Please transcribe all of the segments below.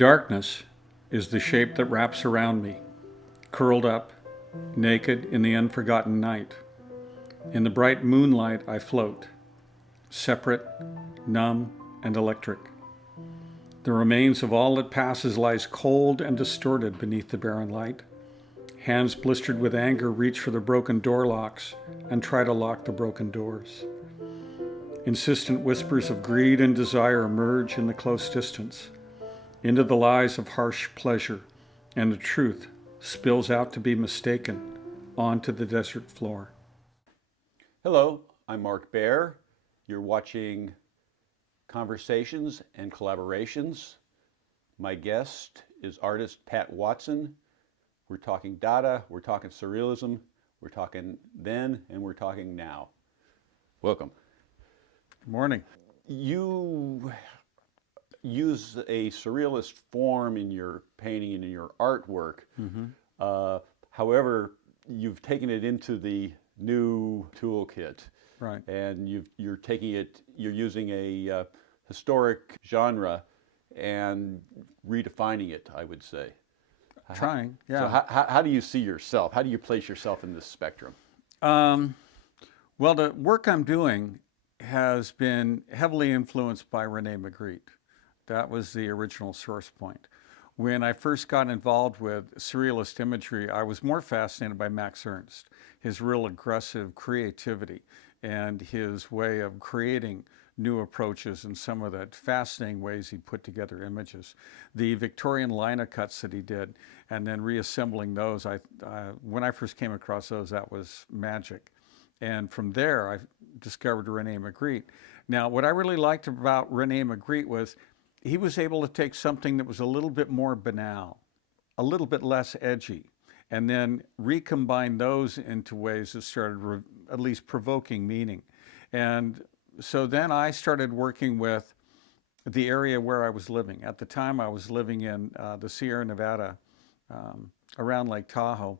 Darkness is the shape that wraps around me, curled up, naked in the unforgotten night. In the bright moonlight I float, separate, numb, and electric. The remains of all that passes lies cold and distorted beneath the barren light. Hands blistered with anger reach for the broken door locks and try to lock the broken doors. Insistent whispers of greed and desire emerge in the close distance, into the lies of harsh pleasure, and the truth spills out to be mistaken onto the desert floor. Hello, I'm Mark Baer. You're watching Conversations and Collaborations. My guest is artist Pat Watson. We're talking Dada, we're talking surrealism, we're talking then, and we're talking now. Welcome. Good morning. You use a surrealist form in your painting and in your artwork. However, you've taken it into the new toolkit. Right. And you're using a historic genre and redefining it, I would say. Trying, yeah. So how do you see yourself? How do you place yourself in this spectrum? Well, the work I'm doing has been heavily influenced by Rene Magritte. That was the original source point. When I first got involved with surrealist imagery, I was more fascinated by Max Ernst, his real aggressive creativity and his way of creating new approaches and some of the fascinating ways he put together images. The Victorian lino cuts that he did and then reassembling those, when I first came across those, that was magic. And from there, I discovered Rene Magritte. Now, what I really liked about Rene Magritte was he was able to take something that was a little bit more banal, a little bit less edgy, and then recombine those into ways that started at least provoking meaning. And so then I started working with the area where I was living. At the time, I was living in the Sierra Nevada, around Lake Tahoe.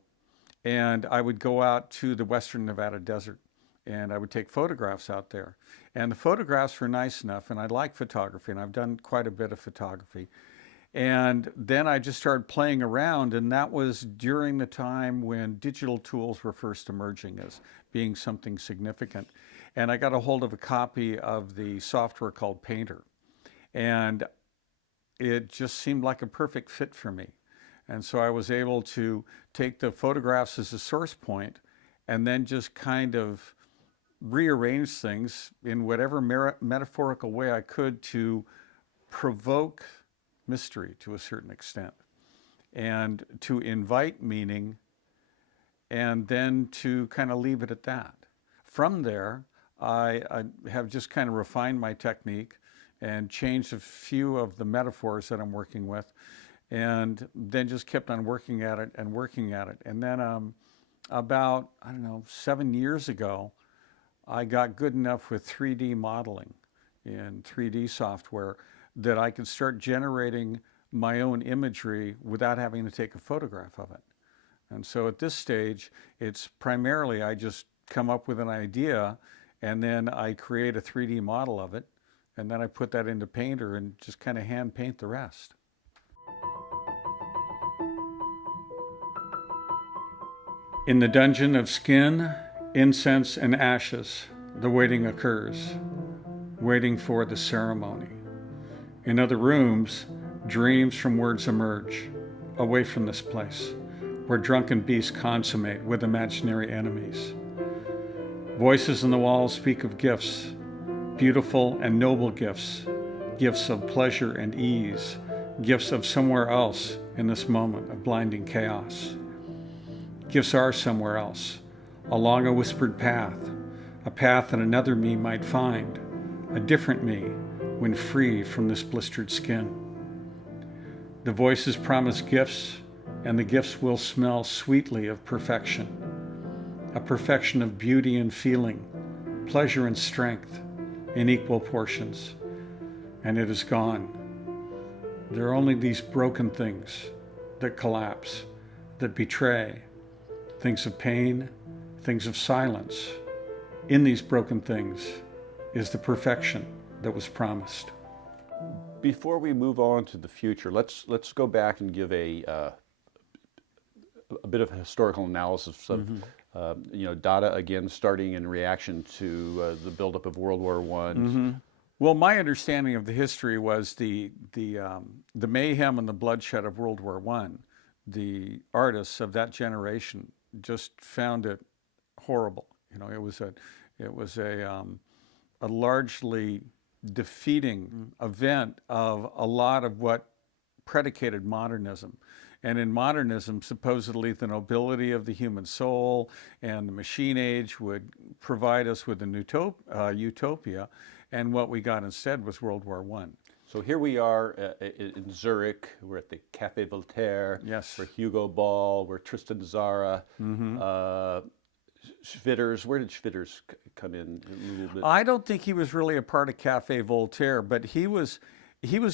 And I would go out to the Western Nevada desert and I would take photographs out there. And the photographs were nice enough, and I like photography, and I've done quite a bit of photography. And then I just started playing around, and that was during the time when digital tools were first emerging as being something significant. And I got a hold of a copy of the software called Painter, and it just seemed like a perfect fit for me. And so I was able to take the photographs as a source point and then just kind of rearrange things in whatever metaphorical way I could to provoke mystery to a certain extent and to invite meaning and then to kind of leave it at that. From there, I have just kind of refined my technique and changed a few of the metaphors that I'm working with, and then just kept on working at it and working at it. And then about, 7 years ago, I got good enough with 3D modeling in 3D software that I could start generating my own imagery without having to take a photograph of it. And so at this stage, it's primarily I just come up with an idea and then I create a 3D model of it, and then I put that into Painter and just kind of hand paint the rest. In the dungeon of skin, incense, and ashes, the waiting occurs, waiting for the ceremony. In other rooms, dreams from words emerge, away from this place, where drunken beasts consummate with imaginary enemies. Voices in the walls speak of gifts, beautiful and noble gifts, gifts of pleasure and ease, gifts of somewhere else in this moment of blinding chaos. Gifts are somewhere else, along a whispered path, a path that another me might find, a different me when free from this blistered skin. The voices promise gifts, and the gifts will smell sweetly of perfection, a perfection of beauty and feeling, pleasure and strength in equal portions. And it is gone. There are only these broken things that collapse, that betray, things of pain, things of silence. In these broken things is the perfection that was promised. Before we move on to the future, let's go back and give a bit of historical analysis of Dada again, starting in reaction to the buildup of World War One. Well, my understanding of the history was the mayhem and the bloodshed of World War One. The artists of that generation just found it horrible. It was a largely defeating event of a lot of what predicated modernism. And in modernism, supposedly the nobility of the human soul and the machine age would provide us with an utopia. And what we got instead was World War One. So here we are in Zurich. We're at the Café Voltaire. Yes. We're Hugo Ball. We're Tristan Tzara. Schwitters. Where did Schwitters come in a little bit? I don't think he was really a part of Café Voltaire, but he was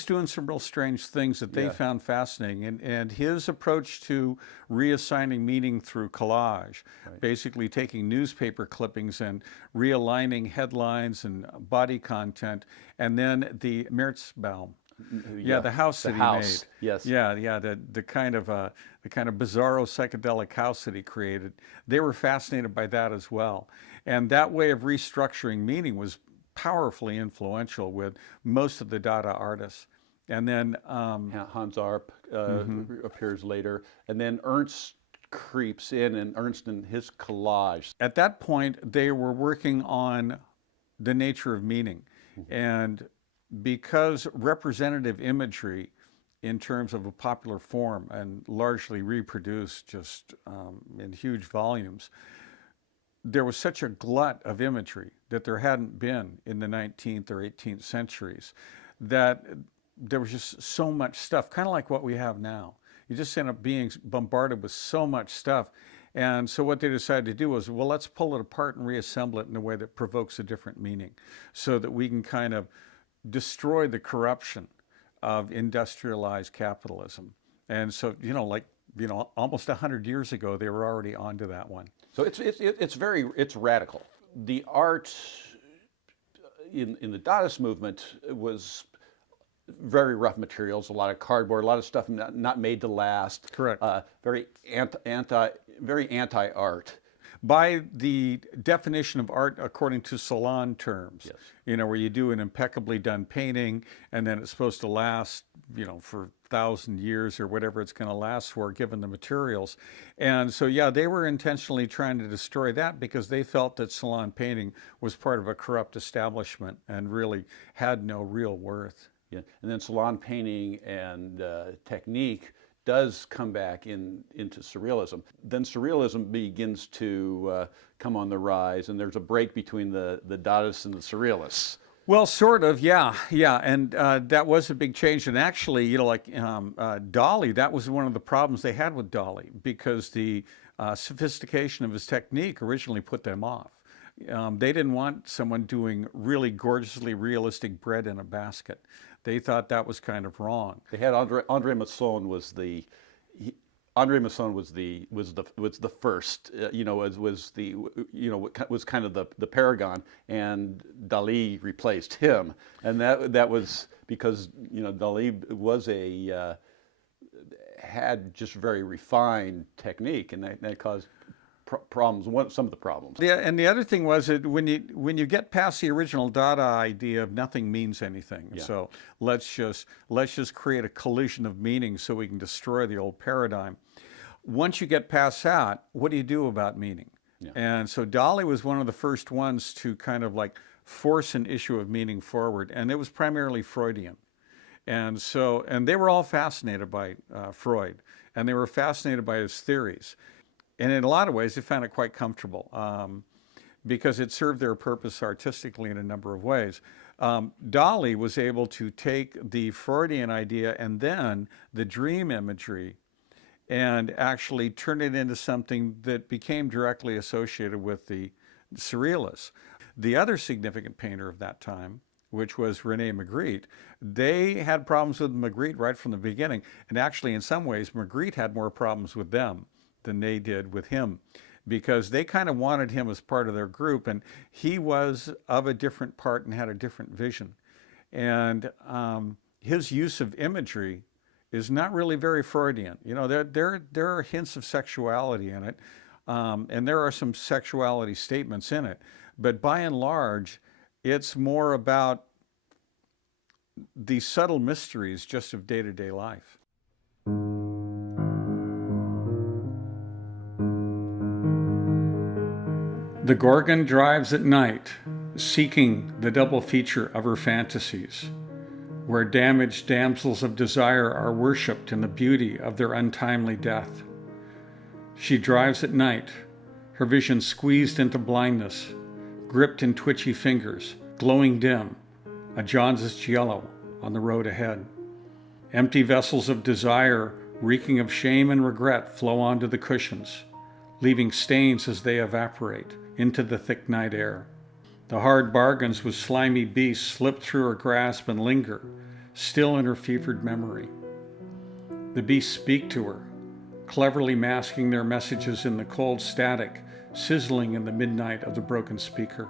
doing some real strange things that they found fascinating. And his approach to reassigning meaning through collage, basically taking newspaper clippings and realigning headlines and body content, and then the Merzbaum. The house that he made. Yes. The kind of bizarro psychedelic house that he created. They were fascinated by that as well. And that way of restructuring meaning was powerfully influential with most of the Dada artists. And then Hans Arp appears later, and then Ernst creeps in, and Ernst and his collage. At that point, they were working on the nature of meaning. And because representative imagery in terms of a popular form and largely reproduced just in huge volumes, there was such a glut of imagery that there hadn't been in the 19th or 18th centuries, that there was just so much stuff, kind of like what we have now. You just end up being bombarded with so much stuff. And so what they decided to do was, well, let's pull it apart and reassemble it in a way that provokes a different meaning so that we can kind of destroy the corruption of industrialized capitalism. And so, almost 100 years ago, they were already onto that one. So it's radical. The art in the Dadaist movement was very rough materials, a lot of cardboard, a lot of stuff not made to last. Correct. Very anti-art. By the definition of art according to salon terms, where you do an impeccably done painting and then it's supposed to last, for 1,000 years or whatever it's going to last for, given the materials. And so, they were intentionally trying to destroy that because they felt that salon painting was part of a corrupt establishment and really had no real worth. Yeah, and then salon painting and technique does come back into surrealism. Then surrealism begins to come on the rise, and there's a break between the Dadaists and the surrealists. Well, sort of, yeah, and that was a big change. And actually, Dali, that was one of the problems they had with Dali, because the sophistication of his technique originally put them off. They didn't want someone doing really gorgeously realistic bread in a basket. They thought that was kind of wrong. They had Andre Masson was the first, was kind of the paragon, and Dali replaced him, and that was because Dali was had just very refined technique, and that caused problems. Some of the problems. Yeah, and the other thing was that when you get past the original Dada idea of nothing means anything, so let's just create a collision of meaning so we can destroy the old paradigm. Once you get past that, what do you do about meaning? And so Dali was one of the first ones to kind of like force an issue of meaning forward, and it was primarily Freudian. And they were all fascinated by Freud, and they were fascinated by his theories. And in a lot of ways, they found it quite comfortable because it served their purpose artistically in a number of ways. Dali was able to take the Freudian idea and then the dream imagery and actually turn it into something that became directly associated with the surrealists. The other significant painter of that time, which was René Magritte, they had problems with Magritte right from the beginning. And actually, in some ways, Magritte had more problems with them than they did with him, because they kind of wanted him as part of their group, and he was of a different part and had a different vision. And his use of imagery is not really very Freudian. You know, there are hints of sexuality in it, and there are some sexuality statements in it. But by and large, it's more about the subtle mysteries just of day-to-day life. The Gorgon drives at night, seeking the double feature of her fantasies, where damaged damsels of desire are worshipped in the beauty of their untimely death. She drives at night, her vision squeezed into blindness, gripped in twitchy fingers, glowing dim, a jaundiced yellow on the road ahead. Empty vessels of desire, reeking of shame and regret, flow onto the cushions, leaving stains as they evaporate into the thick night air. The hard bargains with slimy beasts slip through her grasp and linger, still in her fevered memory. The beasts speak to her, cleverly masking their messages in the cold static, sizzling in the midnight of the broken speaker.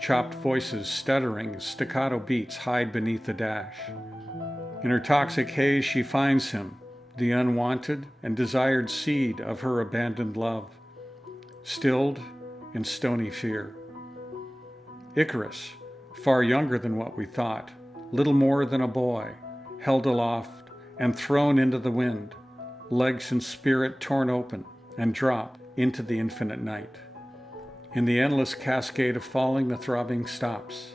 Chopped voices, stuttering, staccato beats hide beneath the dash. In her toxic haze, she finds him, the unwanted and desired seed of her abandoned love, stilled in stony fear. Icarus, far younger than what we thought, little more than a boy, held aloft and thrown into the wind, legs and spirit torn open and dropped into the infinite night. In the endless cascade of falling, the throbbing stops.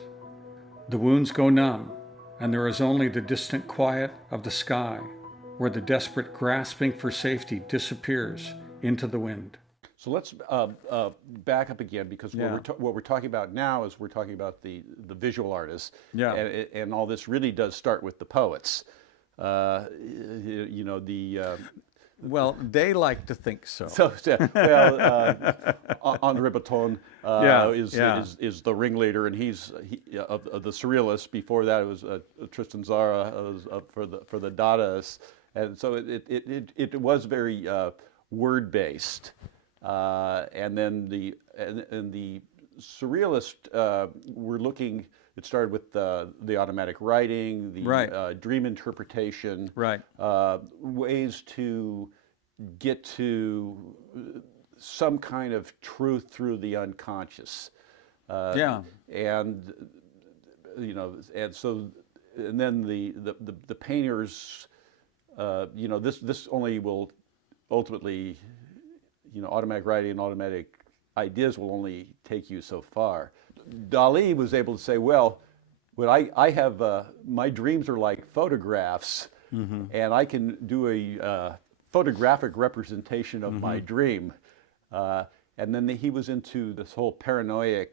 The wounds go numb, and there is only the distant quiet of the sky, where the desperate grasping for safety disappears into the wind. So let's back up again, because Yeah. what we're talking about now is we're talking about the visual artists, Yeah. and all this really does start with the poets. You know, Well, they like to think so. André Breton Yeah, is the ringleader, and he's of the surrealists. Before that, it was Tristan Tzara for the Dadaists, and so it was very word based. And then the surrealist were looking. It started with the automatic writing, the Right. Dream interpretation, Right. ways to get to some kind of truth through the unconscious. Yeah. And you know, and then the painters, you know, this only will ultimately, you know, automatic writing and automatic ideas will only take you so far. Dali was able to say, well, what I have, my dreams are like photographs, and I can do a photographic representation of my dream. And then he was into this whole paranoid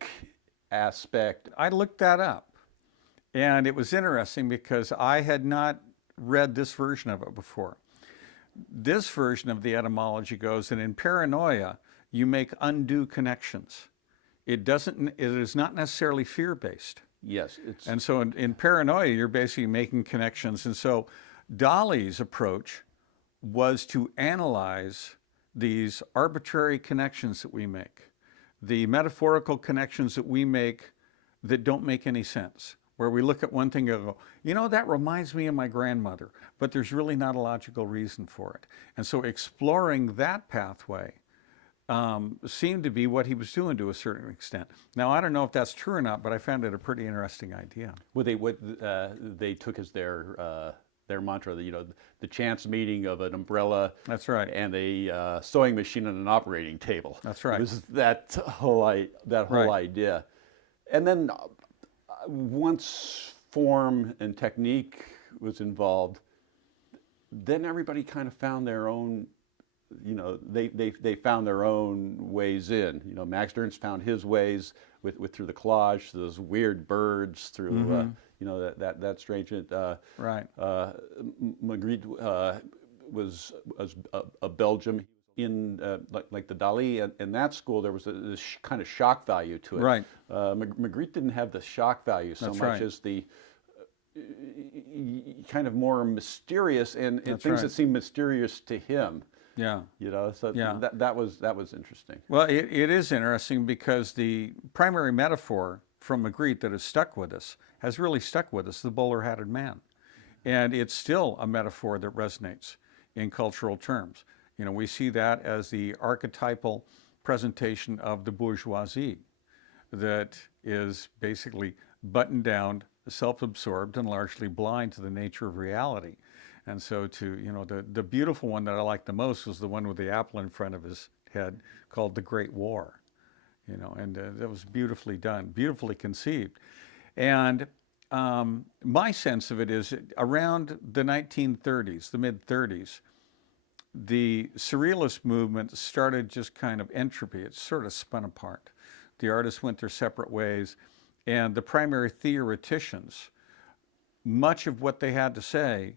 aspect. I looked that up, and it was interesting because I had not read this version of it before. This version of the etymology goes that in paranoia, you make undue connections. It is not necessarily fear-based. Yes, And so in paranoia, you're basically making connections. And so Dali's approach was to analyze these arbitrary connections that we make, the metaphorical connections that we make that don't make any sense, where we look at one thing and go, you know, that reminds me of my grandmother, but there's really not a logical reason for it. And so exploring that pathway seemed to be what he was doing to a certain extent. Now, I don't know if that's true or not, but I found it a pretty interesting idea. what they took as their mantra, you know, the chance meeting of an umbrella. That's right. And a sewing machine and an operating table. That's right. It was that whole idea. And then once form and technique was involved, then everybody kind of found their own, you know, they found their own ways in. You know, Max Ernst found his ways with through the collage, those weird birds, through you know, that strange. Right. Magritte was a Belgium in like the Dali, and that school there was this kind of shock value to it. Right. Magritte didn't have the shock value so That's much right. as the kind of more mysterious and That's things right. that seemed mysterious to him. Yeah. You know, so Yeah. that was interesting. Well, it is interesting because the primary metaphor from Magritte that has stuck with us, has really stuck with us, the bowler-hatted man. And it's still a metaphor that resonates in cultural terms. We see that as the archetypal presentation of the bourgeoisie that is basically buttoned down, self-absorbed, and largely blind to the nature of reality. And so the beautiful one that I liked the most was the one with the apple in front of his head called The Great War, and that was beautifully done, beautifully conceived. And my sense of it is around the 1930s, the mid-30s, the surrealist movement started just kind of entropy. It sort of spun apart. The artists went their separate ways, and the primary theoreticians, much of what they had to say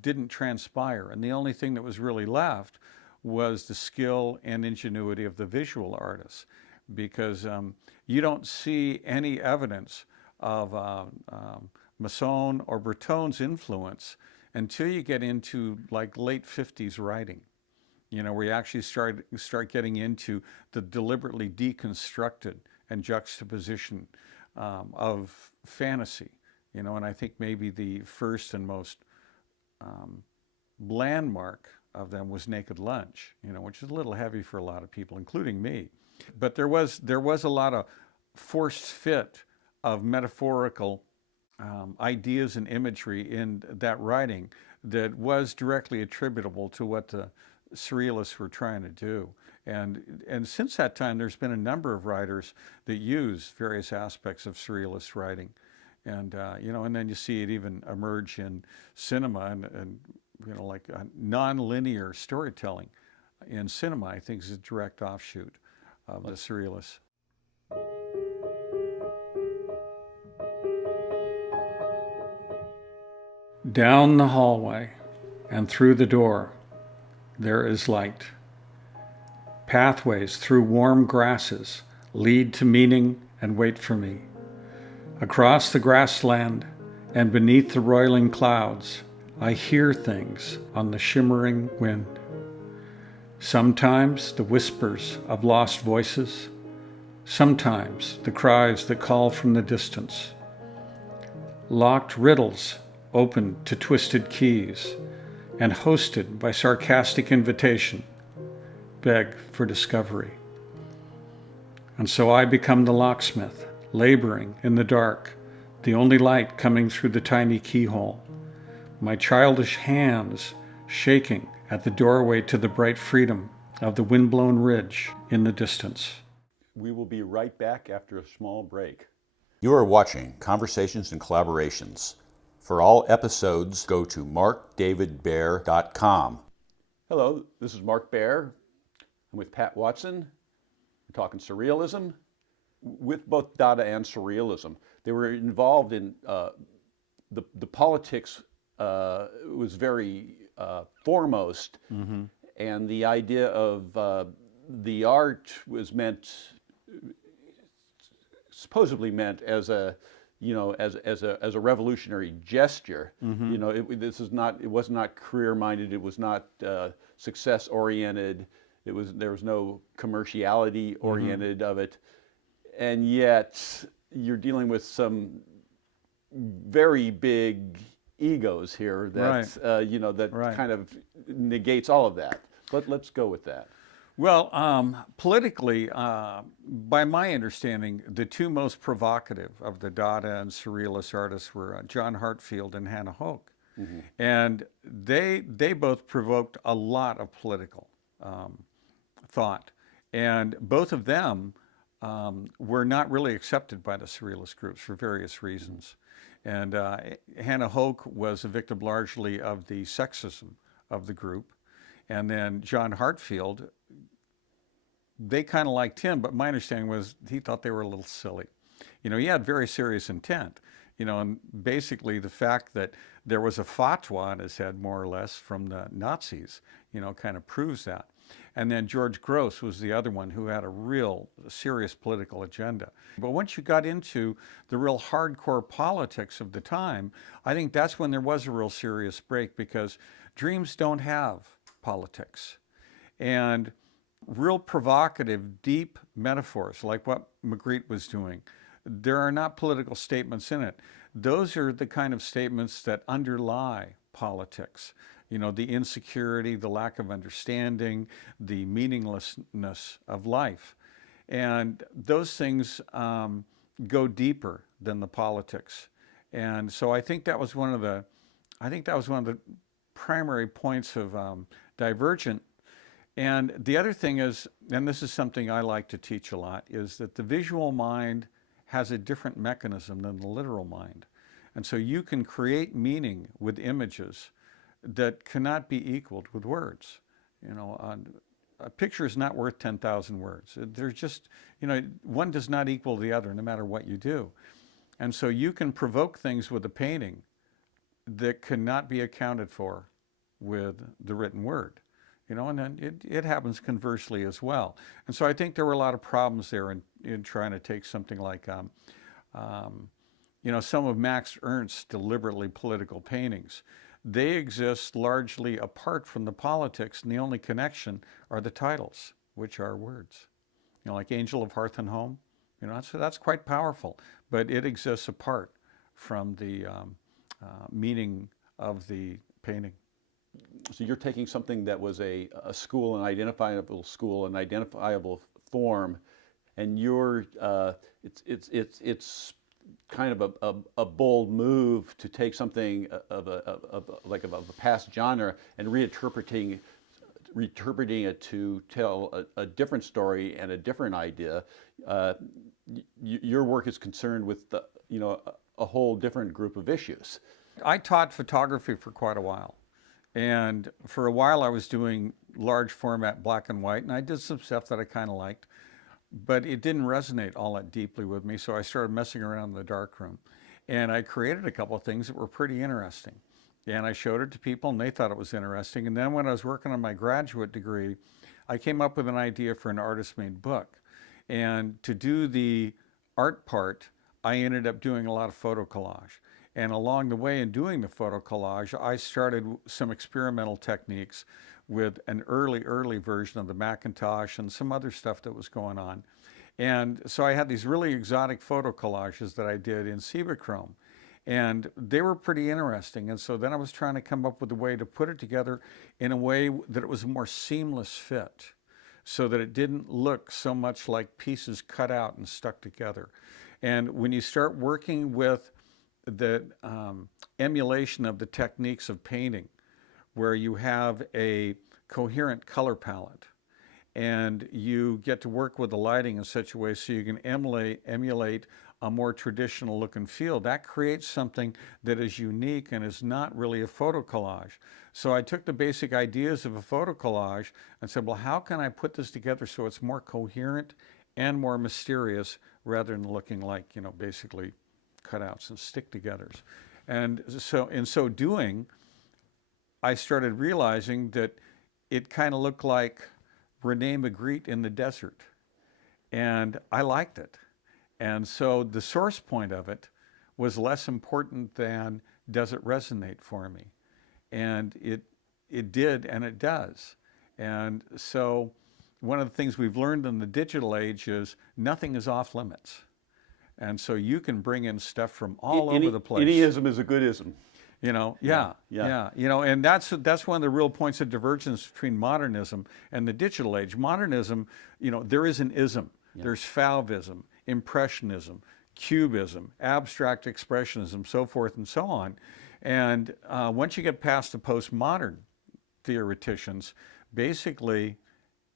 didn't transpire. And the only thing that was really left was the skill and ingenuity of the visual artists, because you don't see any evidence of Masson or Breton's influence until you get into like late 50s writing, where you actually start getting into the deliberately deconstructed and juxtaposition of fantasy, and I think maybe the first and most landmark of them was Naked Lunch, which is a little heavy for a lot of people, including me. But there was a lot of forced fit of metaphorical ideas and imagery in that writing that was directly attributable to what the surrealists were trying to do. And since that time, there's been a number of writers that use various aspects of surrealist writing. And, and then you see it even emerge in cinema and like non-linear storytelling in cinema, I think is a direct offshoot of the surrealists. Down the hallway and through the door, there is light. Pathways through warm grasses lead to meaning and wait for me. Across the grassland and beneath the roiling clouds, I hear things on the shimmering wind. Sometimes the whispers of lost voices, sometimes the cries that call from the distance. Locked riddles opened to twisted keys and hosted by sarcastic invitation, beg for discovery. And so I become the locksmith, laboring in the dark, the only light coming through the tiny keyhole, my childish hands shaking at the doorway to the bright freedom of the windblown ridge in the distance. We will be right back after a small break. You are watching Conversations and Collaborations. For all episodes, go to markdavidbaer.com. Hello, this is Mark Baer. I'm with Pat Watson. We're talking surrealism with both Dada and surrealism. They were involved in the politics was very foremost, and the idea of the art was supposedly meant as a as a revolutionary gesture. It was not career minded. It was not success oriented. There was no commerciality oriented of it, and yet you're dealing with some very big egos here that Right. kind of negates all of that. But let's go with that. Well, politically, by my understanding, the two most provocative of the Dada and Surrealist artists were John Heartfield and Hannah Hoke. And they both provoked a lot of political thought. And both of them were not really accepted by the Surrealist groups for various reasons. And Hannah Hoke was a victim largely of the sexism of the group. And then John Heartfield, they kind of liked him, but my understanding was he thought they were a little silly. He had very serious intent, and basically the fact that there was a fatwa on his head, more or less, from the Nazis, kind of proves that. And then George Gross was the other one who had a real serious political agenda. But once you got into the real hardcore politics of the time, I think that's when there was a real serious break, because dreams don't have politics. And real provocative, deep metaphors, like what Magritte was doing, there are not political statements in it. Those are the kind of statements that underlie politics. You know, the insecurity, the lack of understanding, the meaninglessness of life. And those things go deeper than the politics. And so I think that was one of the, primary points of Divergent. And the other thing is, and this is something I like to teach a lot, is that the visual mind has a different mechanism than the literal mind. And so you can create meaning with images that cannot be equaled with words. You know, a picture is not worth 10,000 words. There's just, you know, one does not equal the other no matter what you do. And so you can provoke things with a painting that cannot be accounted for with the written word. You know, and then it happens conversely as well. And so I think there were a lot of problems there in trying to take something like, you know, some of Max Ernst's deliberately political paintings. They exist largely apart from the politics, and the only connection are the titles, which are words. You know, like Angel of Hearth and Home, you know, that's quite powerful, but it exists apart from the meaning of the painting. So you're taking something that was a school, an identifiable school, an identifiable form, and you're it's kind of a bold move to take something of a past genre and reinterpreting it to tell a different story and a different idea. Your work is concerned with a whole different group of issues. I taught photography for quite a while. And for a while I was doing large format black and white, and I did some stuff that I kind of liked, but it didn't resonate all that deeply with me, so I started messing around in the darkroom. And I created a couple of things that were pretty interesting. And I showed it to people, and they thought it was interesting. And then when I was working on my graduate degree, I came up with an idea for an artist-made book. And to do the art part, I ended up doing a lot of photo collage. And along the way in doing the photo collage, I started some experimental techniques with an early version of the Macintosh and some other stuff that was going on. And so I had these really exotic photo collages that I did in Cibachrome. And they were pretty interesting. And so then I was trying to come up with a way to put it together in a way that it was a more seamless fit, so that it didn't look so much like pieces cut out and stuck together. And when you start working with the emulation of the techniques of painting, where you have a coherent color palette and you get to work with the lighting in such a way so you can emulate a more traditional look and feel, that creates something that is unique and is not really a photo collage. So I took the basic ideas of a photo collage and said, well, how can I put this together so it's more coherent and more mysterious rather than looking like, you know, basically cutouts and stick-togethers. And so in so doing, I started realizing that it kind of looked like Rene Magritte in the desert. And I liked it. And so the source point of it was less important than does it resonate for me? And it did, and it does. And so one of the things we've learned in the digital age is nothing is off limits. And so you can bring in stuff from all over the place. Any ism is a good ism. You know, yeah. You know, and that's one of the real points of divergence between modernism and the digital age. Modernism, you know, there is an ism. Yeah. There's Fauvism, Impressionism, Cubism, Abstract Expressionism, so forth and so on. And once you get past the postmodern theoreticians, basically,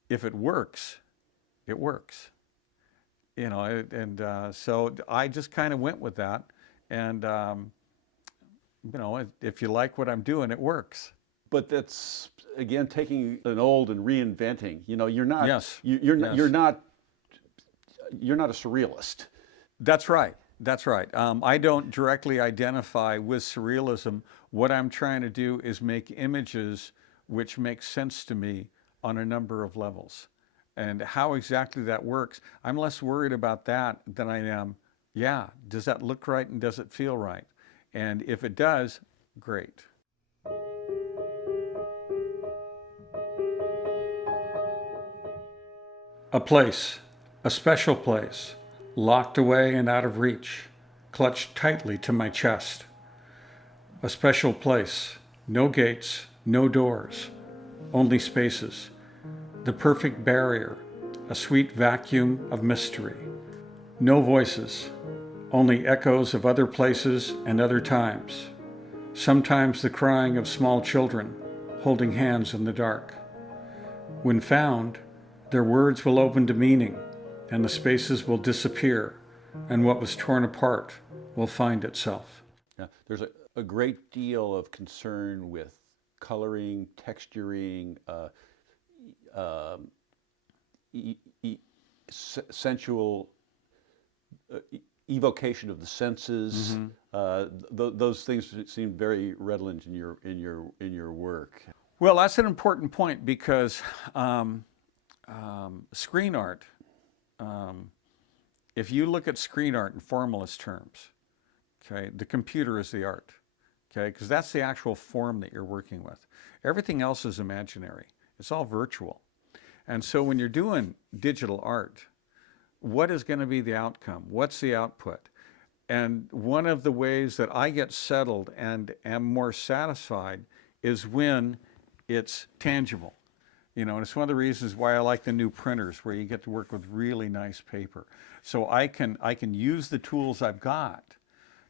if it works, it works. You know, and so I just kind of went with that. And, you know, if you like what I'm doing, it works. But that's, again, taking an old and reinventing. You know, you're not, yes. You're not a surrealist. That's right. That's right. I don't directly identify with surrealism. What I'm trying to do is make images which make sense to me on a number of levels. And how exactly that works, I'm less worried about that than I am, yeah, does that look right and does it feel right? And if it does, great. A place, a special place, locked away and out of reach, clutched tightly to my chest. A special place, no gates, no doors, only spaces. The perfect barrier, a sweet vacuum of mystery. No voices, only echoes of other places and other times. Sometimes the crying of small children holding hands in the dark. When found, their words will open to meaning, and the spaces will disappear, and what was torn apart will find itself. Yeah, there's a great deal of concern with coloring, texturing, sensual evocation of the senses. Those things seem very redolent in your work. Well, that's an important point because screen art, if you look at screen art in formalist terms, okay, the computer is the art, okay, because that's the actual form that you're working with. Everything else is imaginary. It's all virtual. And so when you're doing digital art, what is going to be the outcome? What's the output? And one of the ways that I get settled and am more satisfied is when it's tangible. You know, and it's one of the reasons why I like the new printers where you get to work with really nice paper. So I can use the tools I've got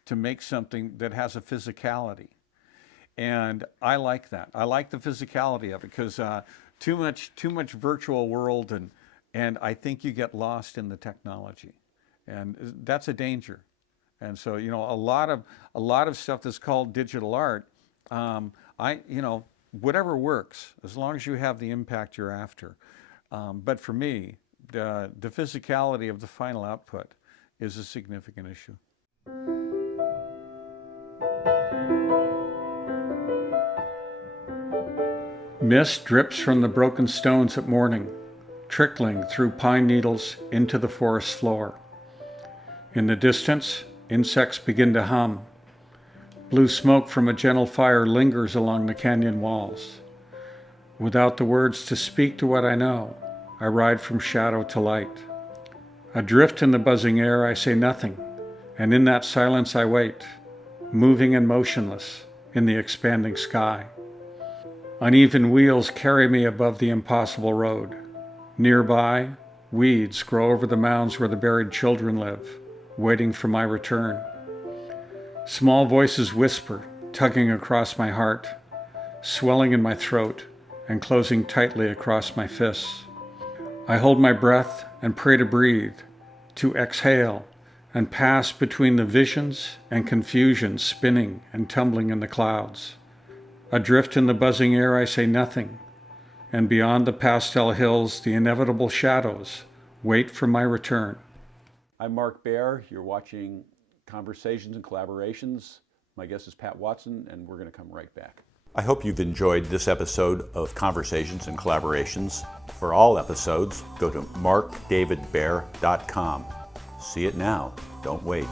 to make something that has a physicality. And I like that. I like the physicality of it because too much virtual world and I think you get lost in the technology. And that's a danger. And so, you know, a lot of stuff that's called digital art, whatever works, as long as you have the impact you're after. But for me, the physicality of the final output is a significant issue. Mist drips from the broken stones at morning, trickling through pine needles into the forest floor. In the distance, insects begin to hum. Blue smoke from a gentle fire lingers along the canyon walls. Without the words to speak to what I know, I ride from shadow to light. Adrift in the buzzing air, I say nothing, and in that silence I wait, moving and motionless in the expanding sky. Uneven wheels carry me above the impossible road. Nearby, weeds grow over the mounds where the buried children live, waiting for my return. Small voices whisper, tugging across my heart, swelling in my throat and closing tightly across my fists. I hold my breath and pray to breathe, to exhale and pass between the visions and confusion spinning and tumbling in the clouds. Adrift in the buzzing air, I say nothing, and beyond the pastel hills, the inevitable shadows wait for my return. I'm Mark Baer. You're watching Conversations and Collaborations. My guest is Pat Watson, and we're going to come right back. I hope you've enjoyed this episode of Conversations and Collaborations. For all episodes, go to markdavidbaer.com. See it now. Don't wait.